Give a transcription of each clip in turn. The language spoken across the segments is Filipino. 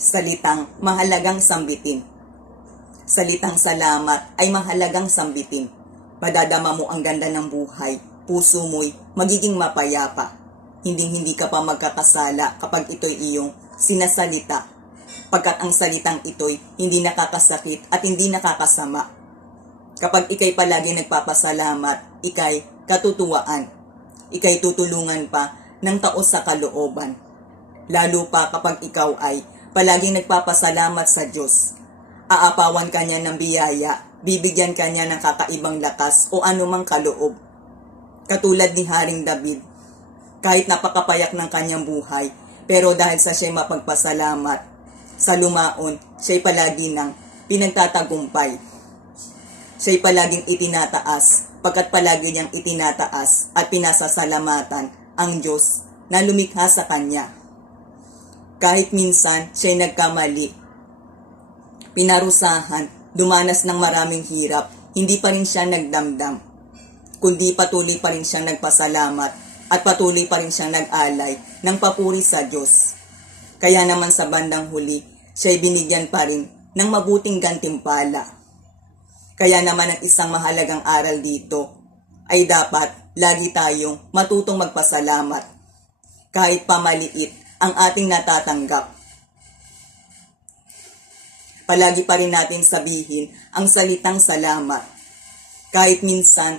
Salitang mahalagang sambitin. Salitang salamat ay mahalagang sambitin. Madadama mo ang ganda ng buhay, puso mo'y magiging mapayapa. Hindi ka pa magkakasala kapag ito'y iyong sinasalita. Pagkat ang salitang ito'y hindi nakakasakit at hindi nakakasama. Kapag ikay palagi nagpapasalamat, ikay katutuwaan. Ikay tutulungan pa ng taos sa kalooban. Lalo pa kapag ikaw ay palaging nagpapasalamat sa Diyos. Aapawan ka niya ng biyaya, bibigyan ka niya ng kakaibang lakas o anumang kaloob. Katulad ni Haring David, kahit napakapayak ng kanyang buhay, pero dahil sa siya'y mapagpasalamat, sa lumaon, siya'y palagi ng pinagtatagumpay. Siya'y palaging itinataas, pagkat palagi niyang itinataas at pinasasalamatan ang Diyos na lumikha sa kanya. Kahit minsan siya'y nagkamali, pinarusahan, dumanas ng maraming hirap, hindi pa rin siya nagdamdam, kundi patuloy pa rin siyang nagpasalamat at patuloy pa rin siyang nag-alay ng papuri sa Diyos. Kaya naman sa bandang huli, siya'y binigyan pa rin ng mabuting gantimpala. Kaya naman ang isang mahalagang aral dito ay dapat lagi tayong matutong magpasalamat kahit pamaliit ang ating natatanggap. Palagi pa rin natin sabihin ang salitang salamat. Kahit minsan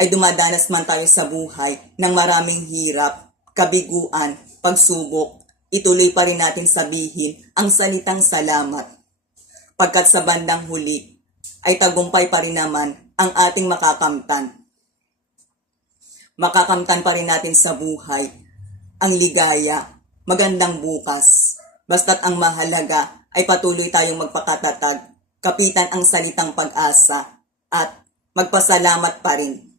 ay dumadanas man tayo sa buhay ng maraming hirap, kabiguan, pagsubok, ituloy pa rin natin sabihin ang salitang salamat. Pagkat sa bandang huli ay tagumpay pa rin naman ang ating makakamtan. Makakamtan pa rin natin sa buhay ang ligaya, magandang bukas. Basta't ang mahalaga ay patuloy tayong magpakatatag, kapitan ang salitang pag-asa, at magpasalamat pa rin.